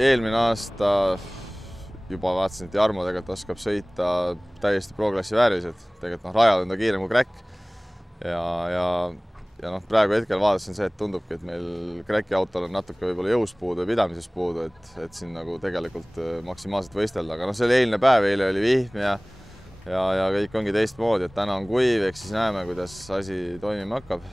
Eelmine aasta juba vaatasin, et Jarmo tegelikult oskab sõita täiesti pro-klassi vääriliselt. Tegelikult rajal on ta kiirem kui Crack. Ja praegu hetkel vaatasin see, et tundubki, et meil Cracki autol on natuke võib-olla jõust puudu ja pidamises puudu, et siin nagu tegelikult maksimaalselt võistelda. Aga see oli eilne päev, eile oli vihm ja kõik ongi teistmoodi, et täna on kuiv, eks siis näeme, kuidas asi toimima hakkab.